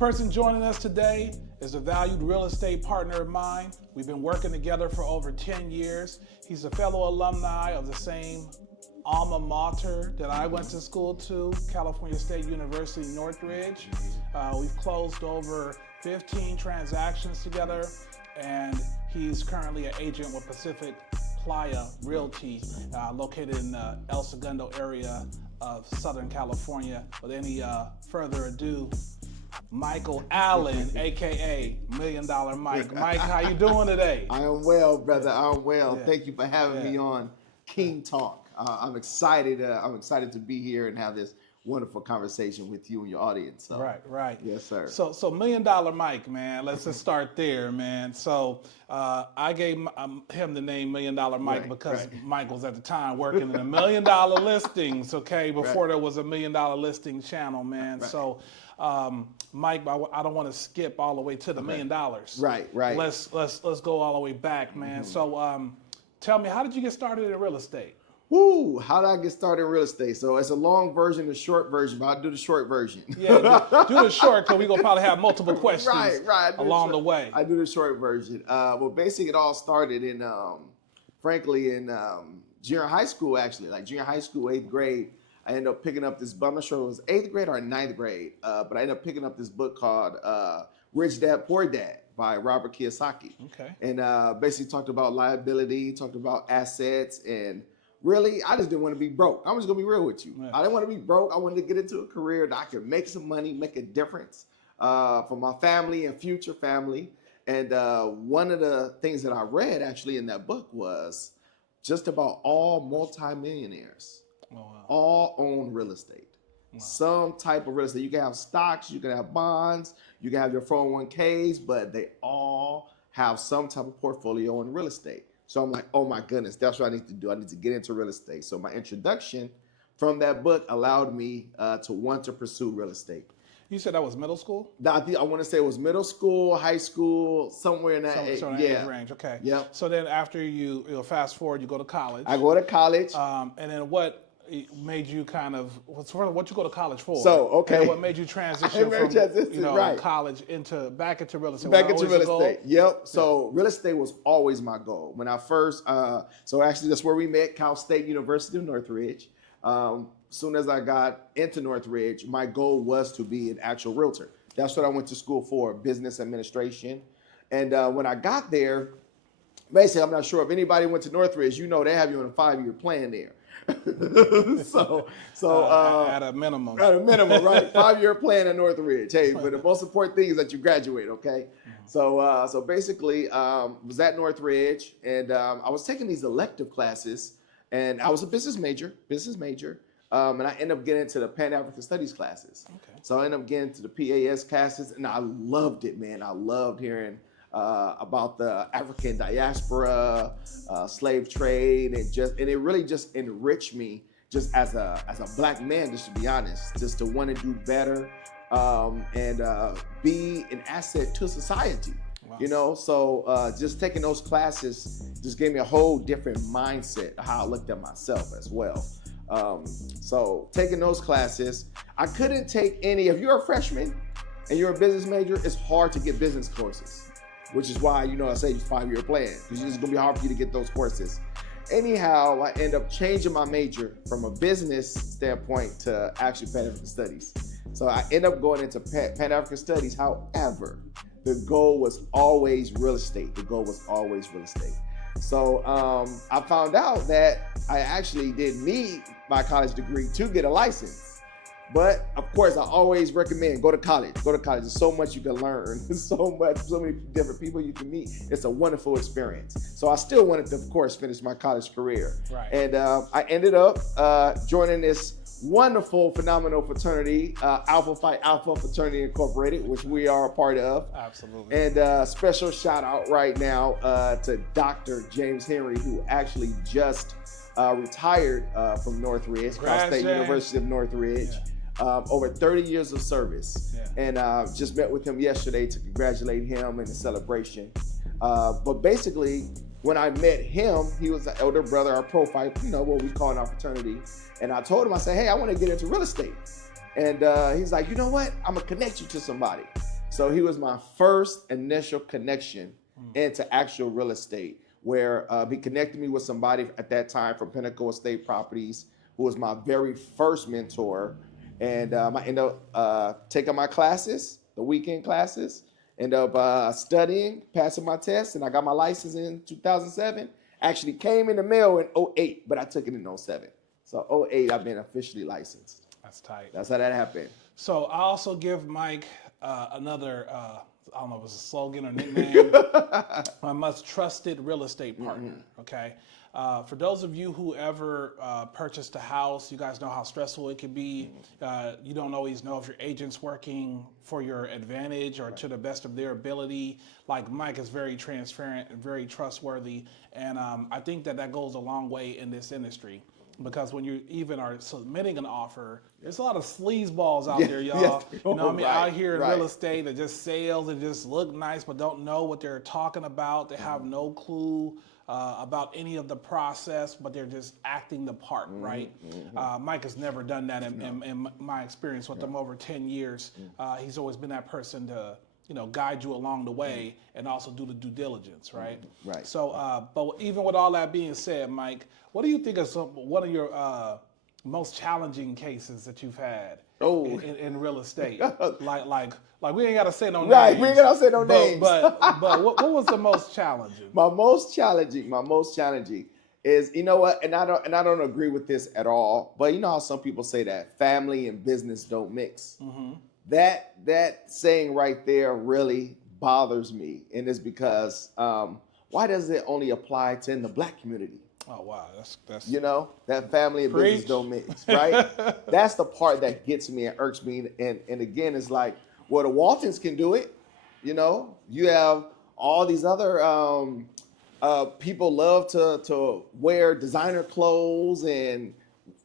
person joining us today is a valued real estate partner of mine. We've been working together for over 10 years. He's a fellow alumni of the same alma mater that I went to school to, California State University, Northridge. We've closed over 15 transactions together, and he's currently an agent with Pacific Playa Realty, located in the El Segundo area of Southern California. With any further ado, Michael Allen, aka $1 Million Mike. Mike, how you doing today? I am well, brother. I'm well. Yeah. Thank you for having me on King Talk. I'm excited. I'm excited to be here and have this wonderful conversation with you and your audience. So. Right. Yes, sir. So $1 Million Mike, man. Let's just start there, man. So I gave him the name $1 Million Mike because Mike was at the time working in $1 million listings. Okay, before there was $1 million listing channel, man. So. Mike, I don't want to skip all the way to the $1 million. Right. Let's go all the way back, man. So tell me, how did you get started in real estate? Woo! How did I get started in real estate? So it's a long version, a short version, but I'll do the short version. Yeah, do the short because we're going to probably have multiple questions along the way. I do the short version. Well, basically it all started in, frankly, in junior high school, actually. Like junior high school, 8th grade. I ended up picking up this book. I'm not sure if it was 8th grade or 9th grade, but I ended up picking up this book called Rich Dad, Poor Dad by Robert Kiyosaki. Okay. And basically talked about liability, talked about assets, and really, I just didn't want to be broke. I'm just going to be real with you. Yeah. I didn't want to be broke. I wanted to get into a career that I could make some money, make a difference for my family and future family. And one of the things that I read actually in that book was just about all multimillionaires. Oh, wow. All own real estate. Wow. Some type of real estate. You can have stocks, you can have bonds, you can have your 401ks, but they all have some type of portfolio in real estate. So I'm like, oh my goodness, that's what I need to do. I need to get into real estate. So my introduction from that book allowed me to want to pursue real estate. You said that was middle school? I want to say it was middle school, high school, somewhere in that age range. Okay. Yep. So then after you fast forward, you go to college. I go to college. And then what made you what you go to college for? So, okay. And what made you transition from college back into real estate? Back into real estate. Yep. So real estate was always my goal. When I first, so actually that's where we met, Cal State University of Northridge. Soon as I got into Northridge, my goal was to be an actual realtor. That's what I went to school for, business administration. And when I got there, basically, I'm not sure if anybody went to Northridge, they have you on a 5-year plan there. so at a minimum, right? 5-year plan at Northridge. Hey, but the most important thing is that you graduate. Okay. Mm-hmm. So basically, was at Northridge, and I was taking these elective classes, and I was a business major, and I ended up getting into the Pan-African Studies classes. Okay. So I ended up getting to the PAS classes, and I loved it, man. I loved hearing about the African diaspora, slave trade, and it really just enriched me just as a black man, just to be honest, just to want to do better and be an asset to society. Wow. So just taking those classes just gave me a whole different mindset of how I looked at myself as well. So taking those classes, I couldn't take any. If you're a freshman and you're a business major, it's hard to get business courses. Which is why, I say it's 5-year plan, because it's gonna be hard for you to get those courses. Anyhow, I end up changing my major from a business standpoint to actually Pan-African Studies. So I end up going into Pan-African Studies. However, the goal was always real estate. So I found out that I actually didn't need my college degree to get a license. But of course, I always recommend go to college. There's so much you can learn, so many different people you can meet. It's a wonderful experience. So I still wanted to, of course, finish my college career. Right. And I ended up joining this wonderful, phenomenal fraternity, Alpha Phi Alpha Fraternity Incorporated, which we are a part of. Absolutely. And special shout out right now to Dr. James Henry, who actually just retired from Northridge, Cal State University of Northridge. Yeah. Over 30 years of service. Yeah. And just met with him yesterday to congratulate him in the celebration. But basically, when I met him, he was an elder brother, our profile, what we call in our fraternity. And I told him, I said, hey, I want to get into real estate. And he's like, you know what? I'm going to connect you to somebody. So he was my first initial connection into actual real estate, where he connected me with somebody at that time from Pinnacle Estate Properties, who was my very first mentor. And I ended up taking my classes, the weekend classes, ended up studying, passing my tests, and I got my license in 2007. Actually came in the mail in 2008, but I took it in 2007. So 2008, I've been officially licensed. That's tight. That's how that happened. So I also give Mike another, I don't know if it's a slogan or nickname, my most trusted real estate partner, okay? For those of you who ever purchased a house, you guys know how stressful it can be. You don't always know if your agent's working for your advantage or to the best of their ability. Like Mike is very transparent and very trustworthy. And I think that goes a long way in this industry. Because when you even are submitting an offer, there's a lot of sleazeballs out there, y'all. You know what I mean? Out here in real estate that just sales and just look nice but don't know what they're talking about. They have no clue about any of the process, but they're just acting the part, right? Mike has never done that in my experience with him over 10 years. He's always been that person to guide you along the way and also do the due diligence, right? Right. So, but even with all that being said, Mike, what do you think is one of your most challenging cases that you've had in real estate? like we ain't gotta say no names. Right, we ain't gotta say no names. But what was the most challenging? My most challenging is, you know what, and I don't agree with this at all, but you know how some people say that family and business don't mix. That saying right there really bothers me, and it's because why does it only apply to in the Black community? Oh wow, that's that family and business don't mix, right? That's the part that gets me and irks me, and again, it's like, well, the Waltons can do it. You have all these other people love to wear designer clothes, and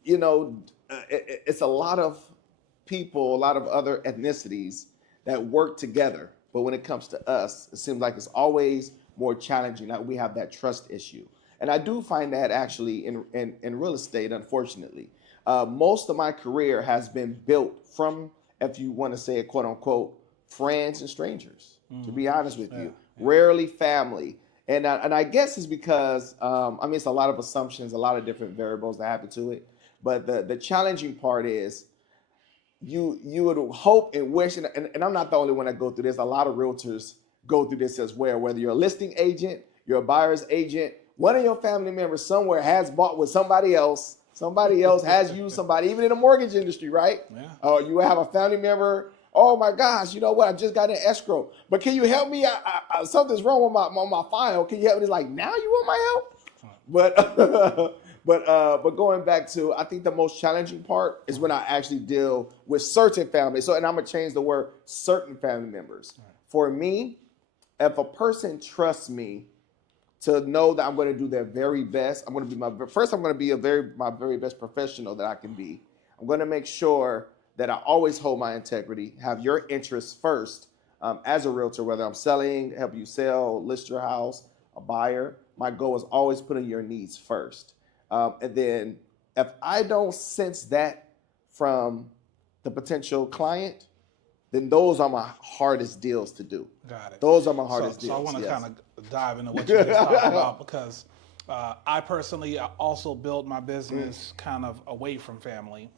it's a lot of people, a lot of other ethnicities that work together. But when it comes to us, it seems like it's always more challenging. That we have that trust issue. And I do find that actually in real estate, unfortunately. Most of my career has been built from, if you want to say it, quote unquote, friends and strangers, to be honest with you. Rarely family. And I guess it's because, it's a lot of assumptions, a lot of different variables that happen to it. But the challenging part is you would hope and wish, and I'm not the only one that go through this. A lot of realtors go through this as well, whether you're a listing agent, you're a buyer's agent, one of your family members somewhere has bought with somebody else has used somebody, even in the mortgage industry, right? Yeah. You have a family member, oh my gosh, you know what, I just got an escrow, but can you help me? Something's wrong with my file. Can you help me? It's like, now you want my help? But going back to, I think the most challenging part is when I actually deal with certain families. So, and I'm gonna change the word certain family members. For me, if a person trusts me to know that I'm going to do their very best, I'm going to be my very best professional that I can be. I'm going to make sure that I always hold my integrity, have your interests first as a realtor, whether I'm selling, help you sell, list your house, a buyer. My goal is always putting your needs first. And then if I don't sense that from the potential client, then those are my hardest deals to do. Got it. Those are my hardest deals. So I want to kind of dive into what you just talked about, because I personally also built my business kind of away from family.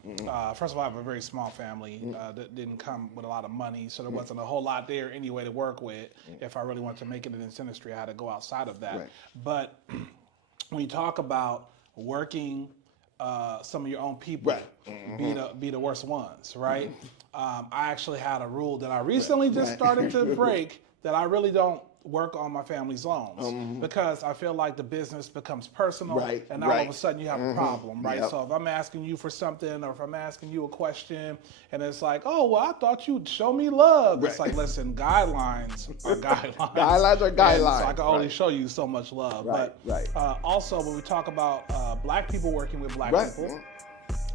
First of all, I have a very small family that didn't come with a lot of money, so there wasn't a whole lot there anyway to work with. If I really wanted to make it in this industry, I had to go outside of that. Right. But when you talk about working some of your own people, be the worst ones, right? I actually had a rule that I recently just started to break, that I really don't work on my family's loans, because I feel like the business becomes personal, and now all of a sudden you have a problem, right? So if I'm asking you for something, or if I'm asking you a question, and it's like, oh, well, I thought you'd show me love. It's like, listen, guidelines are guidelines. Guidelines are guidelines. So I can only show you so much love. But also, when we talk about Black people working with Black people,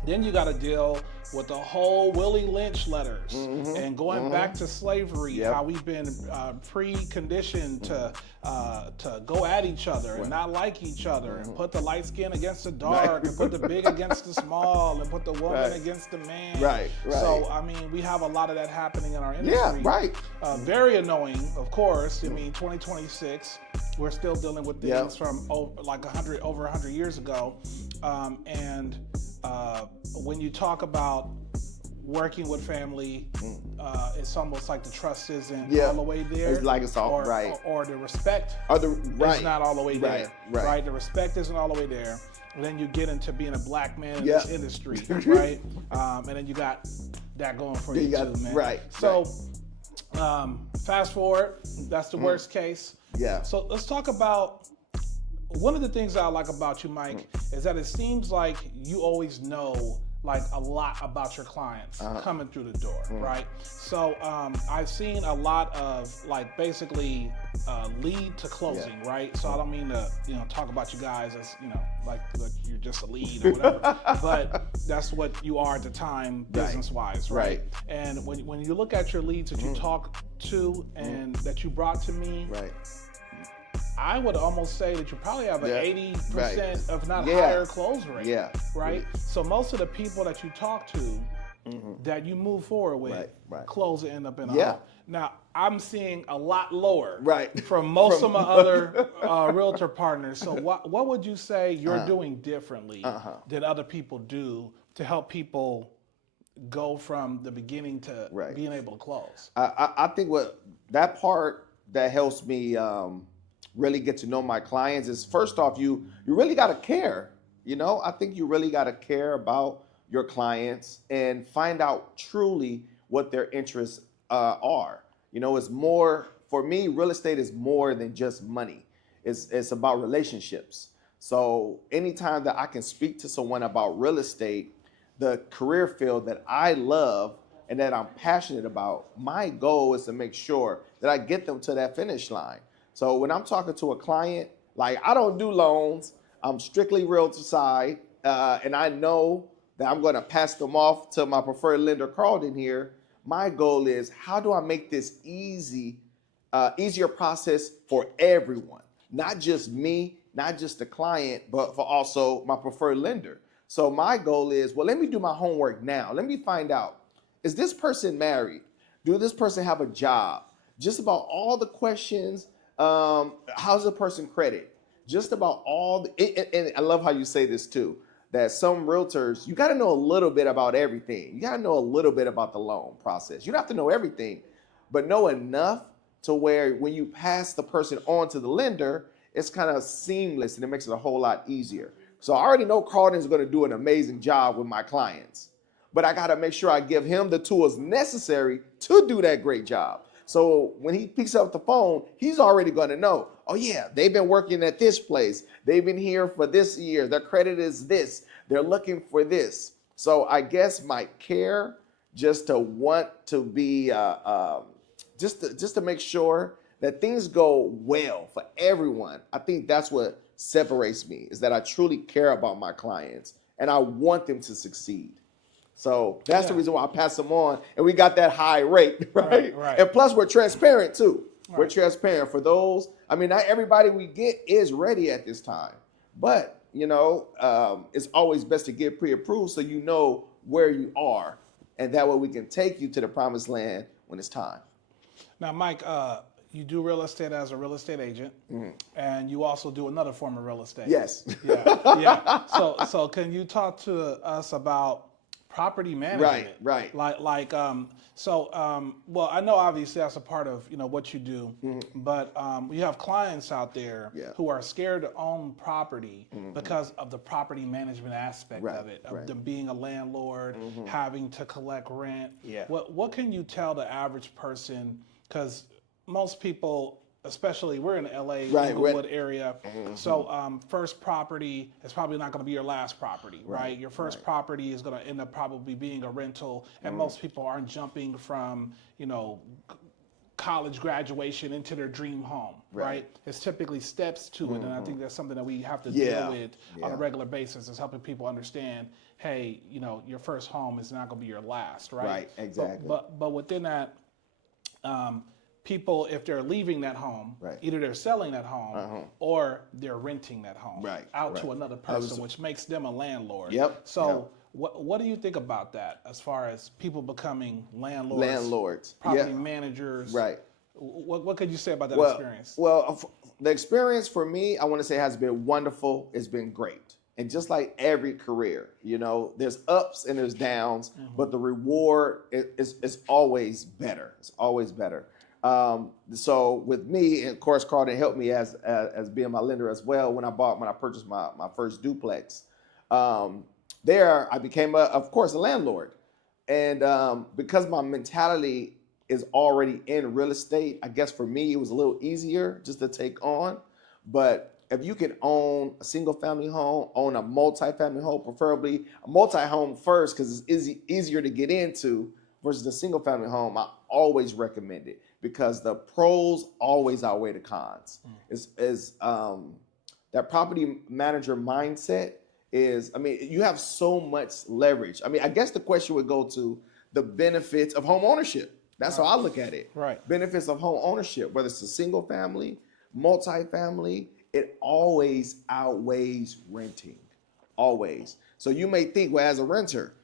Then you got to deal with the whole Willie Lynch letters and going back to slavery, how we've been preconditioned to go at each other and not like each other and put the light skin against the dark and put the big against the small and put the woman against the man. So, I mean, we have a lot of that happening in our industry. Very annoying, of course. I mean, 2026, we're still dealing with things from like over 100 years ago. When you talk about working with family, it's almost like the trust isn't all the way there. It's like it's all or the respect is not all the way there. Right. The respect isn't all the way there. And then you get into being a black man in this industry, right? And then you got that going for you too, man. So fast forward, that's the worst case. So let's talk about one of the things that I like about you, Mike, is that it seems like you always know like a lot about your clients coming through the door, right? So I've seen a lot of like basically lead to closing, right? So I don't mean to talk about you guys as like you're just a lead or whatever, but that's what you are at the time business-wise, right? And when you look at your leads that you talk to and that you brought to me, I would almost say that you probably have an 80%, if not higher, close rate. Right? So most of the people that you talk to that you move forward with, close end up in a hole. Now, I'm seeing a lot lower from most of my other realtor partners. So what would you say you're doing differently than other people do to help people go from the beginning to being able to close? I think that part that helps me really get to know my clients is, first off, you really got to care. I think you really got to care about your clients and find out truly what their interests are. It's more, for me, real estate is more than just money. It's about relationships. So anytime that I can speak to someone about real estate, the career field that I love and that I'm passionate about, my goal is to make sure that I get them to that finish line. So when I'm talking to a client, like, I don't do loans, I'm strictly realtor side, and I know that I'm going to pass them off to my preferred lender, Carlton here. My goal is, how do I make this easier process for everyone? Not just me, not just the client, but for also my preferred lender. So my goal is, well, let me do my homework now. Let me find out, is this person married? Do this person have a job? Just about all the questions. How's the person credit? Just about all and I love how you say this too, that some realtors, you got to know a little bit about everything. You got to know a little bit about the loan process. You don't have to know everything, but know enough to where when you pass the person on to the lender, it's kind of seamless and it makes it a whole lot easier. So I already know Carlton is going to do an amazing job with my clients, but I got to make sure I give him the tools necessary to do that great job. So when he picks up the phone, he's already going to know, oh yeah, they've been working at this place. They've been here for this year. Their credit is this. They're looking for this. So I guess my care, just to want to be, just to make sure that things go well for everyone. I think that's what separates me, is that I truly care about my clients and I want them to succeed. So that's the reason why I pass them on, and we got that high rate, right? And plus, we're transparent too. We're transparent for those. I mean, not everybody we get is ready at this time, but it's always best to get pre-approved so you know where you are, and that way we can take you to the promised land when it's time. Now, Mike, you do real estate as a real estate agent, and you also do another form of real estate. Yes. So can you talk to us about property management? Right. Well, I know obviously that's a part of what you do, but you have clients out there who are scared to own property because of the property management aspect of it, of them being a landlord, having to collect rent. What can you tell the average person? Because most people, especially we're in the LA, Inglewood area, so first property is probably not going to be your last property, right? Your first property is going to end up probably being a rental, and most people aren't jumping from, college graduation into their dream home, right? It's typically steps to it, and I think that's something that we have to deal with on a regular basis, is helping people understand, hey, you know, your first home is not going to be your last, right? Right, exactly. But within that, people, if they're leaving that home, Right. either they're selling that home or they're renting that home out to another person, which makes them a landlord. So what do you think about that as far as people becoming landlords, property managers? Right. What could you say about that experience? Well, the experience for me, I want to say, has been wonderful. It's been great. And just like every career, you know, there's ups and there's downs, but the reward is always better. It's always better. So with me, and of course, Carlton helped me as being my lender as well when I purchased my first duplex. There, I became, of course, a landlord. And because my mentality is already in real estate, I guess for me, it was a little easier just to take on. But if you can own a single family home, own a multi-family home, preferably a multi-home first, because it's easier to get into versus a single family home, I always recommend it because the pros always outweigh the cons. That property manager mindset is, I mean, you have so much leverage. I mean, I guess the question would go to the benefits of home ownership. That's how I look at it. Right. Benefits of home ownership, whether it's a single family, multi-family, it always outweighs renting, always. So you may think, well, as a renter,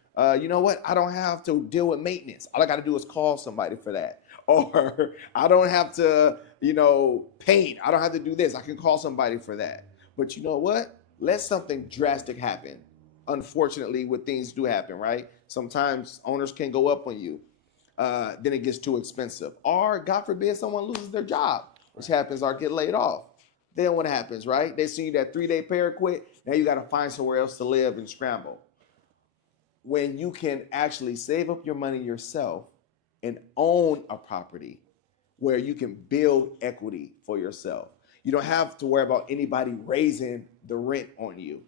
you know what? I don't have to deal with maintenance. All I got to do is call somebody for that. Or I don't have to, you know, paint. I don't have to do this. I can call somebody for that. But you know what? Let something drastic happen. Unfortunately, when things do happen, right? Sometimes owners can go up on you. Then it gets too expensive. Or, God forbid, someone loses their job, which happens, or get laid off. Then what happens, right? They see that 3-day pay quit. Now you got to find somewhere else to live and scramble. When you can actually save up your money yourself and own a property where you can build equity for yourself. You don't have to worry about anybody raising the rent on you.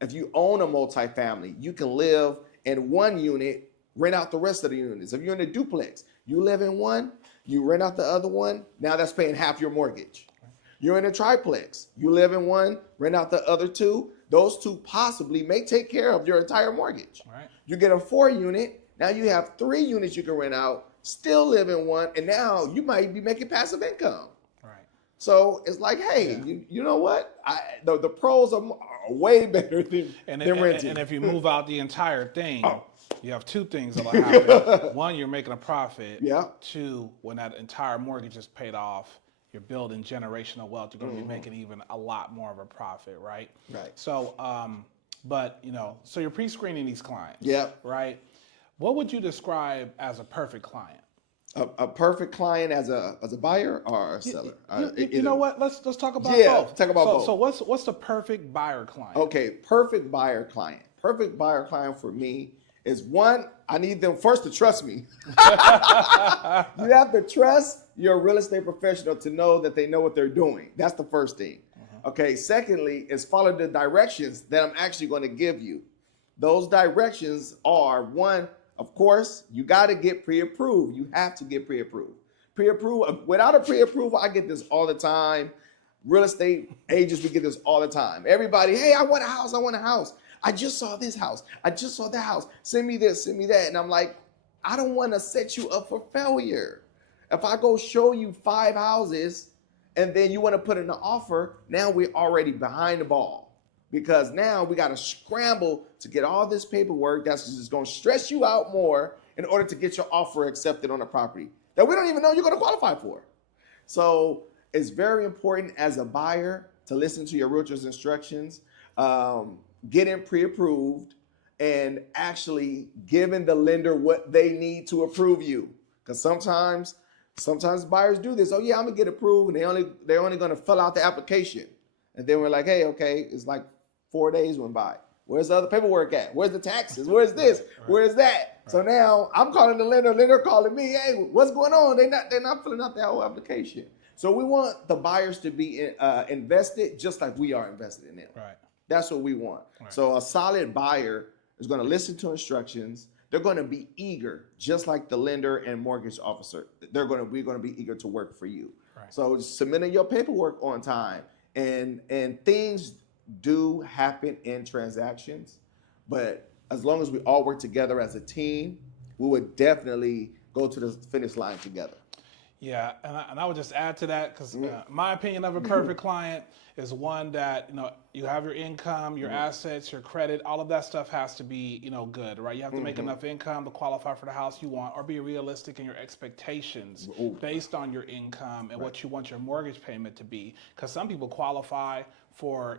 If you own a multifamily, you can live in one unit, rent out the rest of the units. If you're in a duplex, you live in one, you rent out the other one, now that's paying half your mortgage. You're in a triplex. You live in one, rent out the other two. Those two possibly may take care of your entire mortgage. Right. You get a 4-unit. Now you have 3 units you can rent out, still live in one, and now you might be making passive income. Right. So it's like, hey, you know what? The pros are way better than renting. And if you move out the entire thing, you have 2 things that'll happen. 1, you're making a profit. Yeah. 2, when that entire mortgage is paid off, you're building generational wealth. You're going to be making even a lot more of a profit, right? Right. So, but you know, so you're pre-screening these clients. Yeah. Right. What would you describe as a perfect client? A perfect client as a buyer or a seller? You know what? Let's talk about both. Talk about both. So what's the perfect buyer client? Okay, perfect buyer client. Perfect buyer client for me is, one, I need them first to trust me. You have to trust your real estate professional to know that they know what they're doing. That's the first thing. Okay, secondly is follow the directions that I'm actually going to give you. Those directions are, one, of course, you got to get pre-approved. You have to get pre-approved. Pre-approved. Without a pre-approval, I get this all the time. Real estate agents, we get this all the time. Everybody, hey, I want a house. I want a house. I just saw this house. I just saw that house. Send me this, send me that. And I'm like, I don't want to set you up for failure. If I go show you 5 houses and then you want to put in an offer, now we're already behind the ball. Because now we got to scramble to get all this paperwork that's just going to stress you out more in order to get your offer accepted on a property that we don't even know you're going to qualify for. So it's very important as a buyer to listen to your realtor's instructions, getting pre-approved, and actually giving the lender what they need to approve you. Because sometimes buyers do this. Oh yeah, I'm gonna get approved, and they're only gonna fill out the application, and then we're like, hey, okay, it's like 4 days went by. Where's the other paperwork at? Where's the taxes? Where's this? Right. Where's that? Right. So now I'm calling the lender calling me. Hey, what's going on? They're not filling out that whole application. So we want the buyers to be invested just like we are invested in them. Right. That's what we want. Right. So a solid buyer is going to listen to instructions. they're going to be eager, just like the lender and mortgage officer. We're going to be eager to work for you. Right. So submitting your paperwork on time, and things do happen in transactions, but as long as we all work together as a team, we would definitely go to the finish line together. Yeah, and I would just add to that, because my opinion of a perfect client is one that, you have your income, your assets, your credit, all of that stuff has to be, good, right? You have to make enough income to qualify for the house you want, or be realistic in your expectations based on your income and what you want your mortgage payment to be. Because some people qualify for,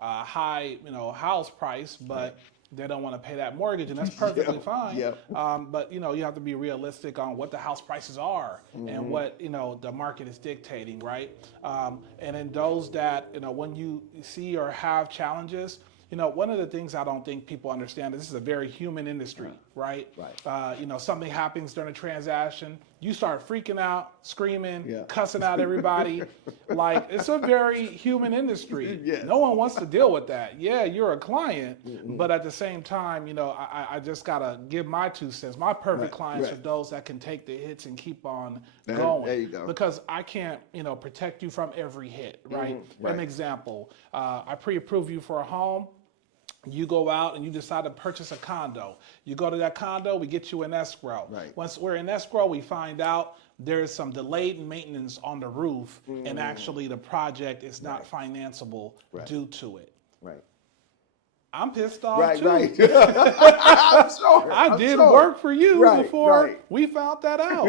a high, house price, but they don't want to pay that mortgage, and that's perfectly fine. Yep. But you have to be realistic on what the house prices are and what the market is dictating, right? And then those that when you see or have challenges, one of the things I don't think people understand is this is a very human industry, right? Right. Something happens during a transaction, you start freaking out, screaming, cussing out everybody. Like, it's a very human industry. Yes. No one wants to deal with that. Yeah, you're a client, but at the same time, I just gotta give my 2 cents. My perfect clients are those that can take the hits and keep on going. There you go. Because I can't, protect you from every hit, right? Right. An example, I pre-approve you for a home. You go out and you decide to purchase a condo. You go to that condo, we get you in escrow. Right. Once we're in escrow, we find out there's some delayed maintenance on the roof, and actually the project is not financeable due to it. Right. I'm pissed off Right. too. I'm sure. I did work for you before Right. we found that out.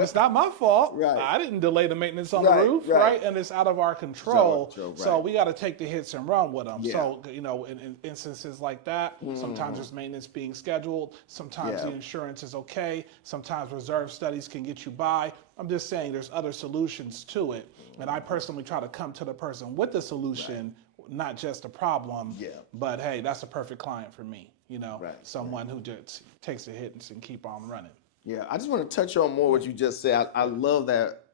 It's not my fault. Right. I didn't delay the maintenance on the roof, right? And it's out of our control. So we got to take the hits and run with them. Yeah. So, in instances like that, sometimes there's maintenance being scheduled. Sometimes the insurance is okay. Sometimes reserve studies can get you by. I'm just saying there's other solutions to it. And I personally try to come to the person with the solution, not just a problem, but hey, that's a perfect client for me, someone who just takes the hits and keep on running. Yeah, I just want to touch on more what you just said. I love that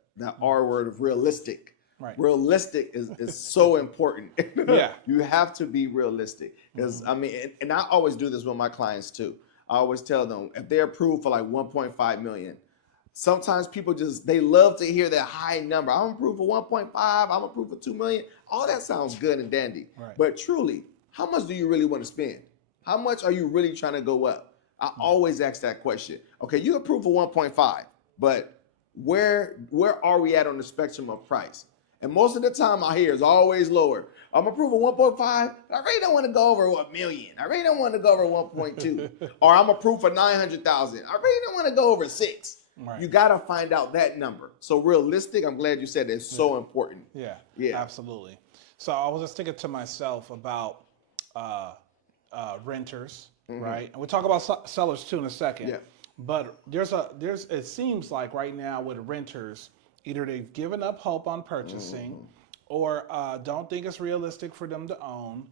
R word of realistic. Right. Realistic is so important. Yeah. You have to be realistic. Because and I always do this with my clients too. I always tell them if they're approved for like 1.5 million, sometimes people they love to hear that high number. I'm approved for 1.5, I'm approved for 2 million. All that sounds good and dandy. Right. But truly, how much do you really want to spend? How much are you really trying to go up? I always ask that question. Okay, you approved for 1.5, but where are we at on the spectrum of price? And most of the time I hear is always lower. I'm approved for 1.5, I really don't want to go over 1 million. I really don't want to go over 1.2. Or I'm approved for 900,000. I really don't want to go over 6. Right. You got to find out that number. So realistic, I'm glad you said it's so important. Yeah, absolutely. So I was just thinking to myself about renters, right? And we'll talk about sellers too in a second. Yeah. But it seems like right now with renters, either they've given up hope on purchasing, or don't think it's realistic for them to own,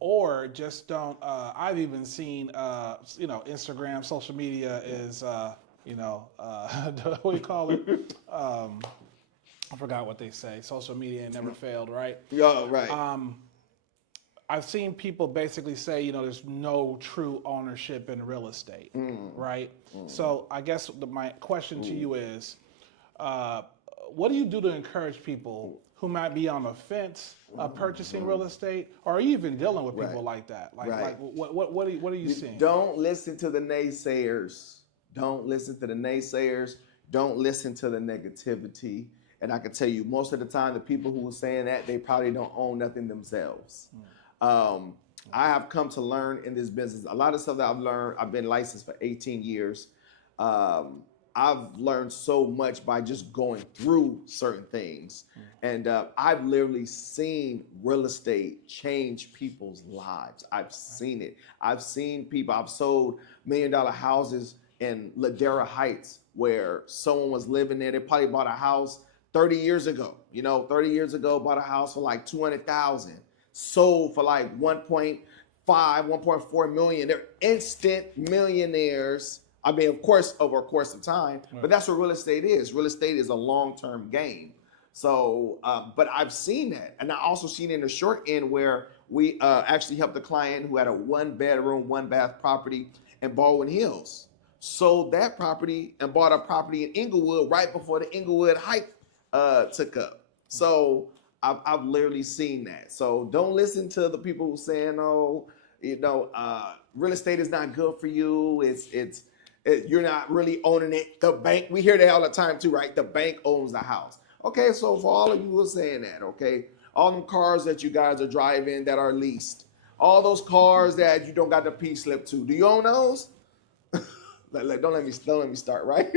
or just don't. I've even seen, Instagram, social media is. What do you call it? I forgot what they say. Social media never failed, right? Yeah, right. I've seen people basically say, there's no true ownership in real estate, right? So I guess my question to you is, what do you do to encourage people who might be on the fence of purchasing real estate, or are you even dealing with people like that? Like what are you seeing? Don't listen to the naysayers. Don't listen to the naysayers. Don't listen to the negativity. And I can tell you, most of the time, the people who are saying that, they probably don't own nothing themselves. I have come to learn in this business, a lot of stuff that I've learned. I've been licensed for 18 years. I've learned so much by just going through certain things. And I've literally seen real estate change people's lives. I've seen it. I've seen people, I've sold $1 million houses in Ladera Heights where someone was living there. They probably bought a house 30 years ago. 30 years ago, bought a house for like 200,000, sold for like 1.5, 1.4 million. They're instant millionaires. I mean, of course, over a course of time, but that's what real estate is. Real estate is a long-term game. So, but I've seen that. And I also seen in the short end where we actually helped a client who had a 1-bedroom, 1-bath property in Baldwin Hills. Sold that property and bought a property in Inglewood right before the Inglewood hype took up. So I've literally seen that. So don't listen to the people who saying, "Oh, real estate is not good for you. You're not really owning it. The bank." We hear that all the time too, right? The bank owns the house. Okay, so for all of you who are saying that, okay, all them cars that you guys are driving that are leased, all those cars that you don't got the P slip to, do you own those? Like, don't let me start, right?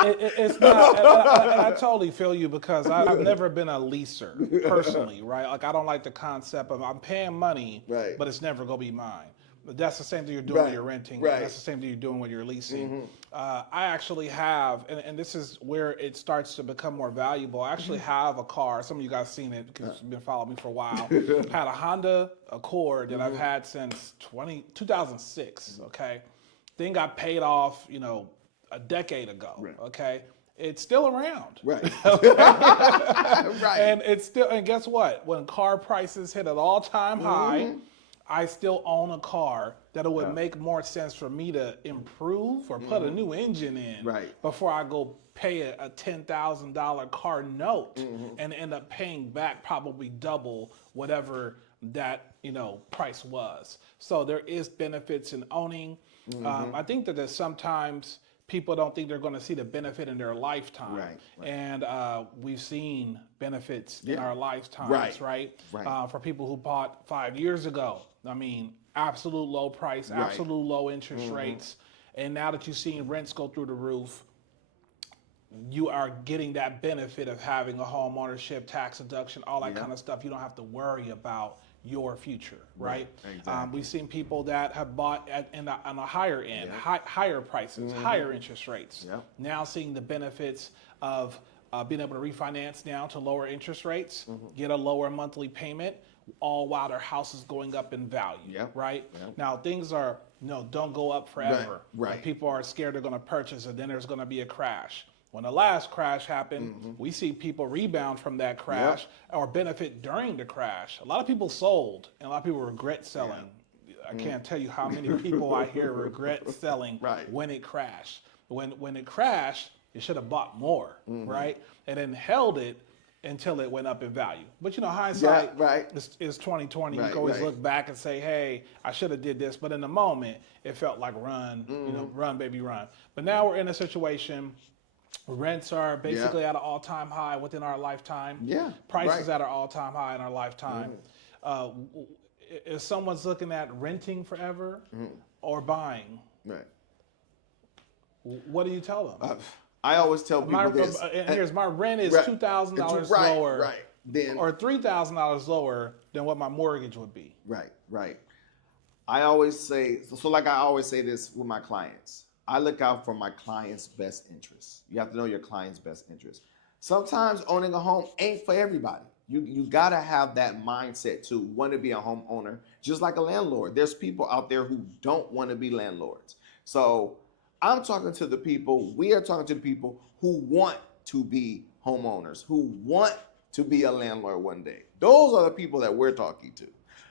It's not, and I totally feel you because I've never been a leaser personally, right? Like I don't like the concept of I'm paying money, right, but it's never gonna be mine. But that's the same thing you're doing when you're renting. Right. That's the same thing you're doing when you're leasing. I actually have, and this is where it starts to become more valuable. I actually have a car. Some of you guys seen it because you've been following me for a while. Had a Honda Accord that I've had since 2006. Okay, thing got paid off, a decade ago. Right. Okay, it's still around. Right. Right. And it's still. And guess what? When car prices hit an all-time high, I still own a car that it would make more sense for me to improve or put a new engine in before I go pay a $10,000 car note and end up paying back probably double whatever that price was. So there is benefits in owning. I think that there's sometimes people don't think they're going to see the benefit in their lifetime. Right. And we've seen benefits in our lifetimes, right? For people who bought 5 years ago, I mean, absolute low price, absolute low interest rates. And now that you've seen rents go through the roof, you are getting that benefit of having a home ownership, tax deduction, all that kind of stuff. You don't have to worry about your future, right? Exactly. We've seen people that have bought on a higher end, higher prices, higher interest rates. Now seeing the benefits of being able to refinance down to lower interest rates, get a lower monthly payment, all while their house is going up in value, right? Now things are, don't go up forever. Right. People are scared they're going to purchase it, then there's going to be a crash. When the last crash happened, we see people rebound from that crash or benefit during the crash. A lot of people sold and a lot of people regret selling. I can't tell you how many people I hear regret selling when it crashed. When it crashed, you should have bought more, right? And then held it until it went up in value. But hindsight is 2020. You can always look back and say, hey, I should have did this. But in the moment, it felt like run, run, baby, run. But now we're in a situation. Rents are basically at an all-time high within our lifetime. Prices at an all-time high in our lifetime. If someone's looking at renting forever or buying, what do you tell them? I always tell people this. Here's my rent is $2,000 lower or $3,000 lower than what my mortgage would be. Right. I always say, I always say this with my clients. I look out for my client's best interests. You have to know your client's best interest. Sometimes owning a home ain't for everybody. You gotta have that mindset to want to be a homeowner, just like a landlord. There's people out there who don't want to be landlords. So I'm talking to the people, we are talking to the people who want to be homeowners, who want to be a landlord one day. Those are the people that we're talking to.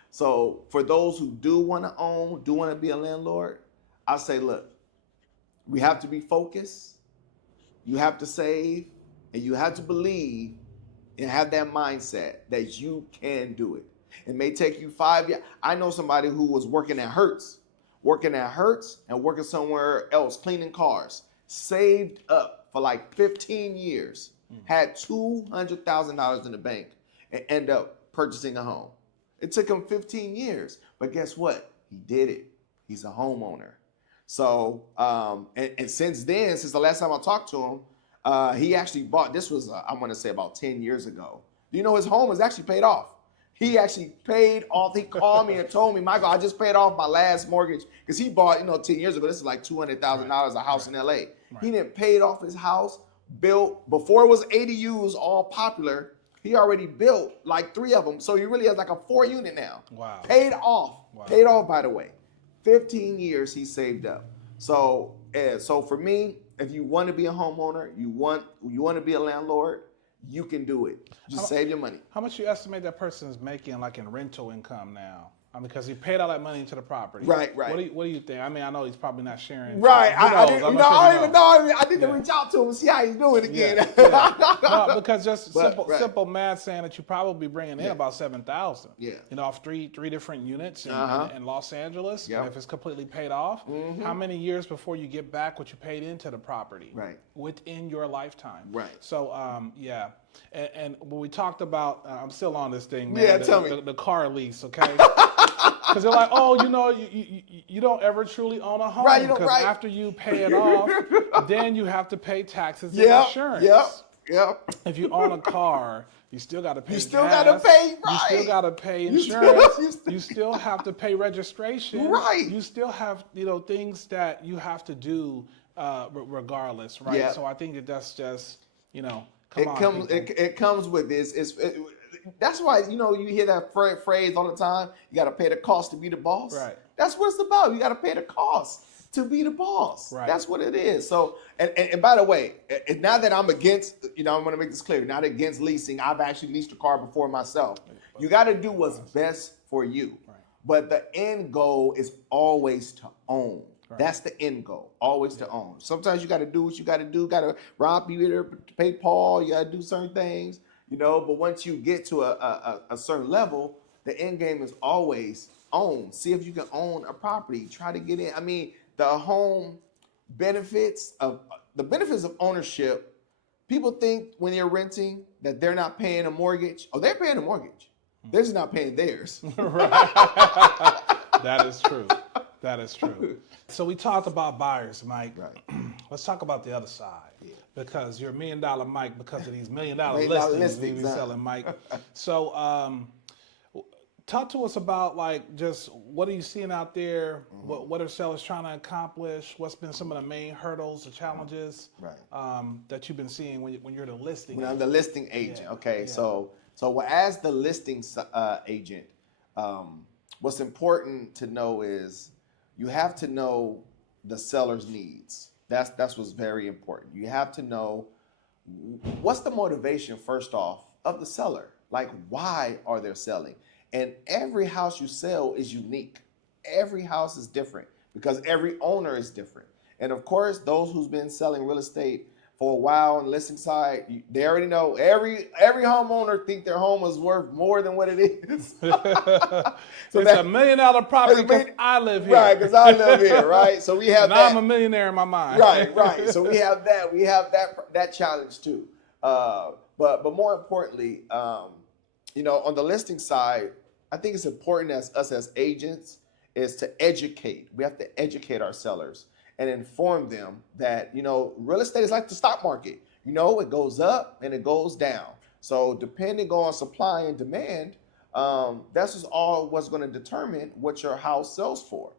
So for those who do want to own, do want to be a landlord, I say, look, we have to be focused, you have to save, and you have to believe and have that mindset that you can do it. It may take you 5 years. I know somebody who was working at Hertz and working somewhere else, cleaning cars, saved up for like 15 years, had $200,000 in the bank, and ended up purchasing a home. It took him 15 years, but guess what? He did it. He's a homeowner. So, and since then, since the last time I talked to him, he actually bought, this was, I want to say about 10 years ago. You know, his home is actually paid off. He actually paid off, he called me and told me, Michael, I just paid off my last mortgage. Because he bought, 10 years ago, this is like $200,000 a house in LA. Right. He didn't pay off his house, built, before it was ADUs all popular, he already built like 3 of them. So he really has like a 4-unit now. Wow. Paid off, by the way. 15 years he saved up. So for me, if you want to be a homeowner, you want to be a landlord, you can do it. Just save your money. How much you estimate that person is making, like in rental income now? I mean, because he paid all that money into the property. Right. What do you think? I mean, I know he's probably not sharing. Right. I don't even know. I need to reach out to him and see how he's doing again. No, because just simple math saying that you probably bringing in about $7,000. Yeah. You know, off three different units in Los Angeles. Yep. And if it's completely paid off, how many years before you get back what you paid into the property? Right. Within your lifetime. Right. So yeah. And when we talked about, I'm still on this thing, man. Yeah, tell me. The car lease, okay? Because they're like, oh, you know, you don't ever truly own a home. Right, because after you pay it off, then you have to pay taxes and insurance. Yep. If you own a car, you still got to pay. You still got to pay, right? You still got to pay insurance. You still have to pay registration. Right. You still have, things that you have to do regardless, right? Yeah. So I think that's just, It comes with this. That's why you hear that phrase all the time. You got to pay the cost to be the boss. Right. That's what it's about. You got to pay the cost to be the boss. Right. That's what it is. So, and by the way, now that I'm against, I'm going to make this clear. Not against leasing. I've actually leased a car before myself. You got to do what's best for you. Right. But the end goal is always to own. Right. That's the end goal, always to own. Sometimes you got to do what you got to do. Got to rob Peter, pay Paul. You got to do certain things, But once you get to a certain level, the end game is always own. See if you can own a property. Try to get in. I mean, the home benefits of ownership. People think when you're renting that they're not paying a mortgage. Oh, they're paying a mortgage. They're just not paying theirs. Right. That is true. That is true. So we talked about buyers, Mike. Right. Let's talk about the other side. Yeah. Because you're $1 million Mike because of these $1 million listings we be selling, Mike. So talk to us about just what are you seeing out there? What are sellers trying to accomplish? What's been some of the main hurdles, the challenges that you've been seeing when you're the listing agent? I'm the listing agent. Yeah. Okay. Yeah. So as the listing agent, what's important to know is you have to know the seller's needs. That's what's very important. You have to know what's the motivation, first off, of the seller. Like, why are they selling? And every house you sell is unique. Every house is different because every owner is different. And of course, those who's been selling real estate for a while on the listing side, they already know every homeowner think their home is worth more than what it is. So it's $1 million property because I live here. Right, because I live here, right? So we have and that. I'm a millionaire in my mind. Right. So we have that. We have that challenge too. But more importantly, on the listing side, I think it's important as us as agents is to educate. We have to educate our sellers and inform them that, real estate is like the stock market. It goes up and it goes down. So depending on supply and demand, that's just all what's going to determine what your house sells for.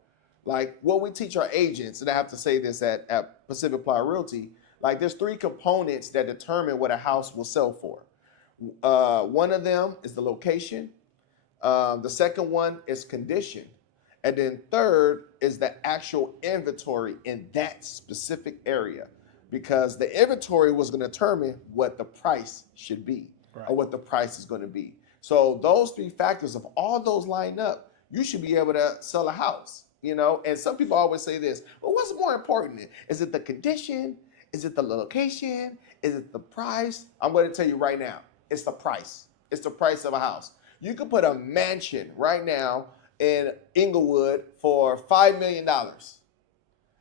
Like what we teach our agents, and I have to say this at Pacific Ply Realty, there's 3 components that determine what a house will sell for. One of them is the location. The second one is condition. And then third is the actual inventory in that specific area, because the inventory was going to determine what the price should be or what the price is going to be. So those 3 factors, if all those line up, you should be able to sell a house, And some people always say this, well, what's more important? Is it the condition? Is it the location? Is it the price? I'm going to tell you right now, it's the price. It's the price of a house. You could put a mansion right now in Inglewood for $5 million.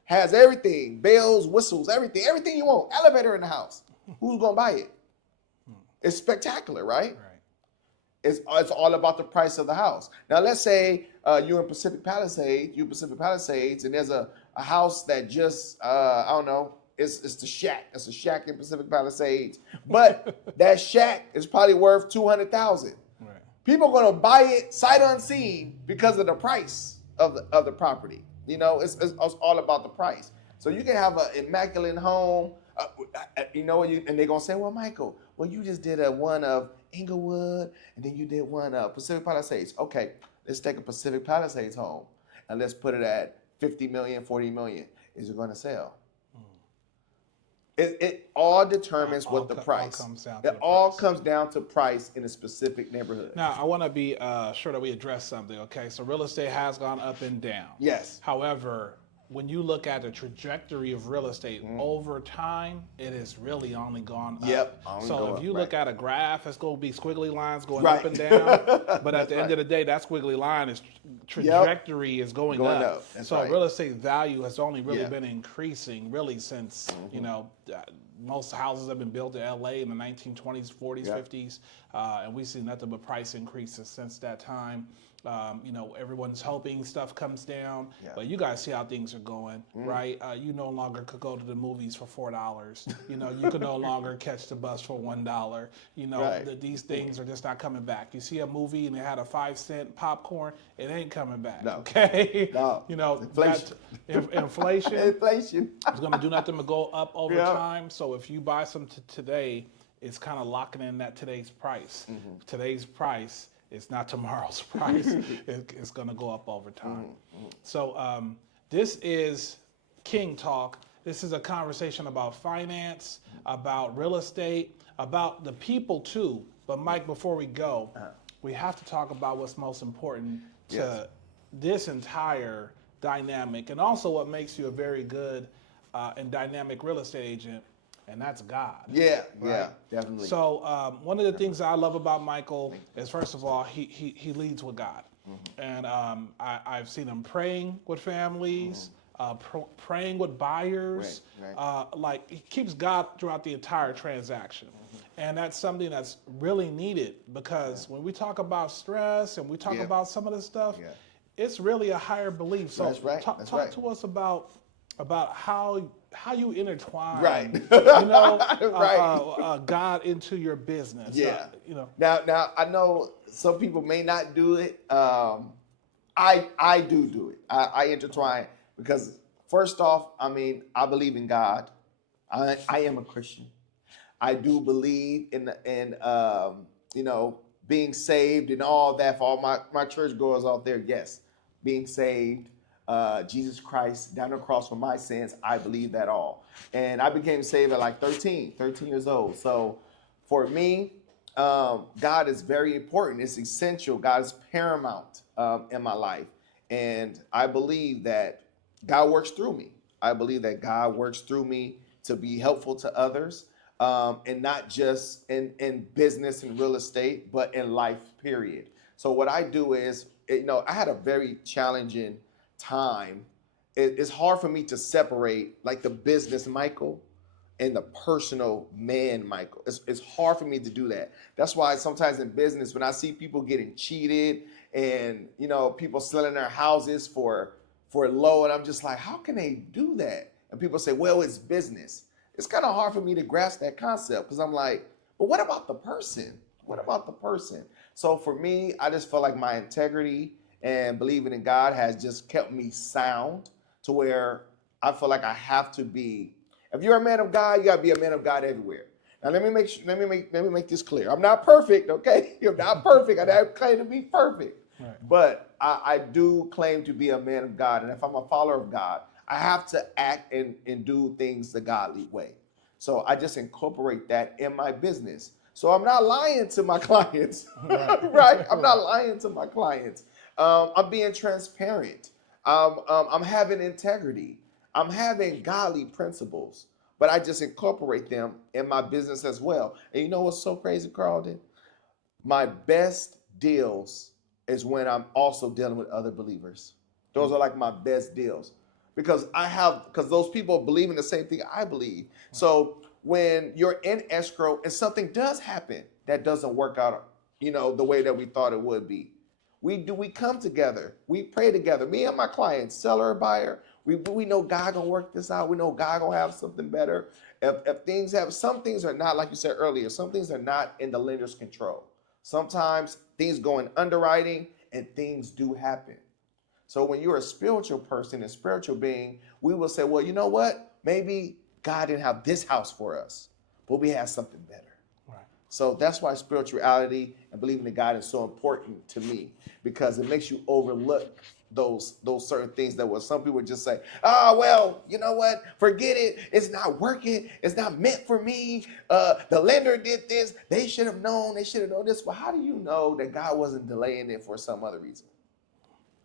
Has everything, bells, whistles, everything you want, elevator in the house. Who's going to buy it? It's spectacular, right? It's all about the price of the house. Now, let's say you're in Pacific Palisades, and there's a house that just, I don't know, it's the shack. It's a shack in Pacific Palisades. But that shack is probably worth $200,000. People are going to buy it sight unseen because of the price of the property. It's all about the price. So you can have an immaculate home, and they're going to say, well, Michael, you just did one of Inglewood, and then you did one of Pacific Palisades. Okay, let's take a Pacific Palisades home, and let's put it at $50 million, $40 million. Is it going to sell? It all determines what the price. All comes down to It all comes down to price in a specific neighborhood. Now, I want to be sure that we address something, okay? So real estate has gone up and down. Yes. However, when you look at the trajectory of real estate over time, it has really only gone up. Yep. So if you look at a graph, it's going to be squiggly lines going Right. up and down. But at the end of the day, that squiggly line is trajectory is going up. That's so right. real estate value has only really been increasing really since, you know, most houses have been built in LA in the 1920s, 40s, 50s, and we've seen nothing but price increases since that time. You know, everyone's hoping stuff comes down, but you guys see how things are going, right? You no longer could go to the movies for $4. You know, you can no longer catch the bus for $1. You know, these things are just not coming back. You see a movie and it had a 5-cent popcorn, it ain't coming back. No. Okay, no. You know, inflation. Inflation is going to do nothing but go up over time. So if you buy some today, it's kind of locking in that today's price. Today's price. It's not tomorrow's price. It's going to go up over time. So this is King Talk. This is a conversation about finance, about real estate, about the people too. But Mike, before we go, we have to talk about what's most important to this entire dynamic, and also what makes you a very good and dynamic real estate agent. And that's God. Yeah, definitely. So one of the things I love about Michael is, first of all, he leads with God. And I've seen him praying with families, praying with buyers. Like, he keeps God throughout the entire transaction. And that's something that's really needed, because when we talk about stress and we talk about some of this stuff, it's really a higher belief. So talk to us about how you intertwine, you know, God into your business. You know. Now I know some people may not do it. I do it. I intertwine because, first off, I mean, I believe in God. I am a Christian. I do believe in you know, being saved and all that. For all my church goers out there, yes, being saved. Jesus Christ down the cross for my sins, I believe that all. And I became saved at like 13 years old. So for me, God is very important. It's essential. God is paramount in my life. And I believe that God works through me. I believe that God works through me to be helpful to others, and not just in business and real estate, but in life, period. So what I do is, you know, I had a very challenging time. It's hard for me to separate like the business Michael and the personal man Michael. It's hard for me to do that. That's why sometimes in business, when I see people getting cheated and, you know, people selling their houses for low, and I'm just like, how can they do that? And people say, well, it's business. It's kind of hard for me to grasp that concept, because I'm like, but what about the person? What about the person? So for me, I just felt like my integrity and believing in God has just kept me sound to where I feel like I have to be. If you're a man of God, you gotta be a man of God everywhere. Now let me make this clear. I'm not perfect, okay? I'm not perfect. I don't claim to be perfect, but I do claim to be a man of God. And if I'm a follower of God, I have to act and do things the godly way. So I just incorporate that in my business. So I'm not lying to my clients, right? I'm not lying to my clients. I'm being transparent. I'm having integrity. I'm having godly principles, but I just incorporate them in my business as well. And you know what's so crazy, Carlton? My best deals is when I'm also dealing with other believers. Those are like my best deals, because those people believe in the same thing I believe. So when you're in escrow and something does happen that doesn't work out, you know, the way that we thought it would be, we come together, we pray together. Me and my clients, seller or buyer, we know God gonna work this out. We know God gonna have something better. If some things are not, like you said earlier, some things are not in the lender's control. Sometimes things go in underwriting and things do happen. So when you're a spiritual person, a spiritual being, we will say, well, you know what? Maybe God didn't have this house for us, but we had something better. So that's why spirituality and believing in God is so important to me, because it makes you overlook those certain things that was some people would just say, oh, well, you know what, forget it, it's not working, it's not meant for me, the lender did this, they should have known, they should have known this. Well, how do you know that God wasn't delaying it for some other reason?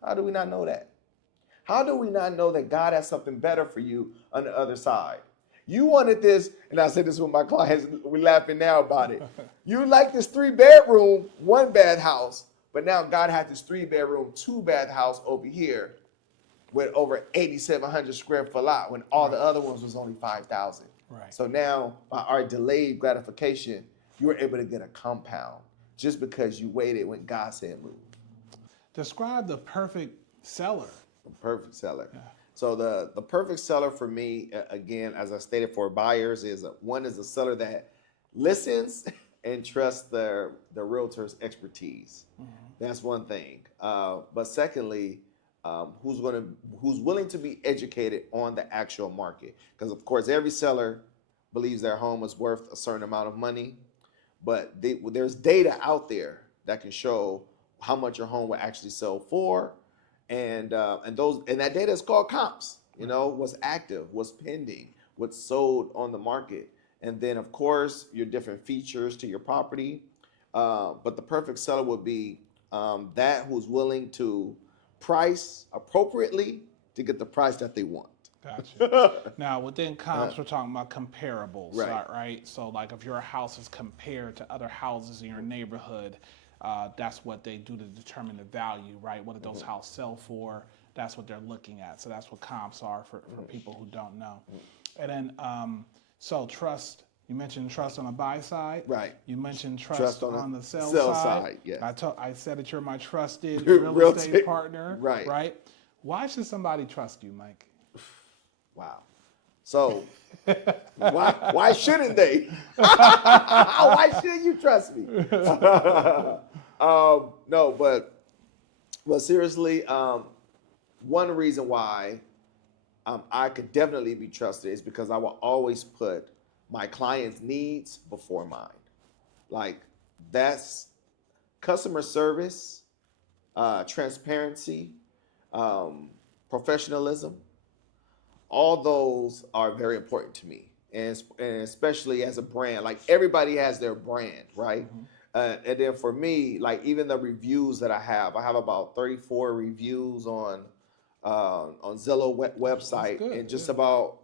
How do we not know that? How do we not know that God has something better for you on the other side? You wanted this, and I said this with my clients, we're laughing now about it. You like this 3-bedroom, 1-bath house, but now God had this 3-bedroom, 2-bath house over here with over 8,700 square foot lot when all the other ones was only 5,000. Right. So now by our delayed gratification, you were able to get a compound just because you waited when God said move. Describe the perfect seller. The perfect seller. Yeah. So the perfect seller for me, again, as I stated for buyers, is one is a seller that listens and trusts the realtor's expertise. That's one thing. But secondly, who's willing to be educated on the actual market? Because of course, every seller believes their home is worth a certain amount of money, but there's data out there that can show how much your home will actually sell for. And that data is called comps. You know, what's active, what's pending, what's sold on the market, and then of course your different features to your property. But the perfect seller would be that who's willing to price appropriately to get the price that they want. Gotcha. Now, within comps, we're talking about comparables, Right. right? So, like, if your house is compared to other houses in your neighborhood, that's what they do to determine the value, right? What did those houses sell for? That's what they're looking at. So that's what comps are for people who don't know. And then, so trust. You mentioned trust on the buy side. Right. You mentioned trust on the sell side. Yeah. I said that you're my trusted Real real estate estate partner. Right. Right. Why should somebody trust you, Mike? Wow. So why shouldn't they? Why shouldn't you trust me? No, but seriously, one reason why I could definitely be trusted is because I will always put my clients' needs before mine. Like, that's customer service, transparency, professionalism. All those are very important to me, and especially as a brand. Like, everybody has their brand, right? And then for me, like, even the reviews that I have about 34 reviews on Zillow website, and just about,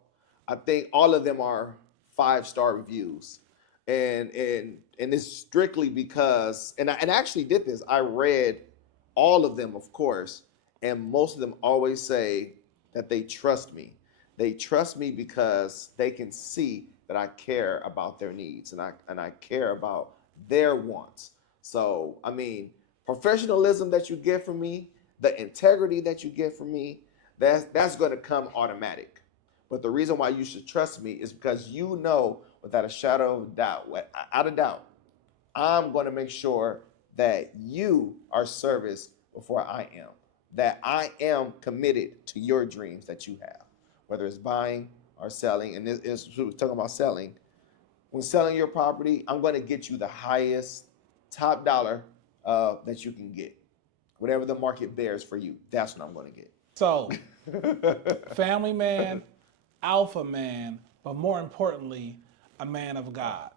I think all of them are 5-star reviews, and it's strictly because, and I actually did this. I read all of them, of course, and most of them always say that they trust me. They trust me because they can see that I care about their needs, and I care about their wants. So, I mean, professionalism that you get from me, the integrity that you get from me, that's going to come automatic. But the reason why you should trust me is because you know, without a shadow of doubt, I'm going to make sure that you are serviced before I am, that I am committed to your dreams that you have, whether it's buying or selling. And this is talking about selling. When selling your property, I'm going to get you the highest top dollar that you can get. Whatever the market bears for you, that's what I'm going to get. So, family man, alpha man, but more importantly, a man of God.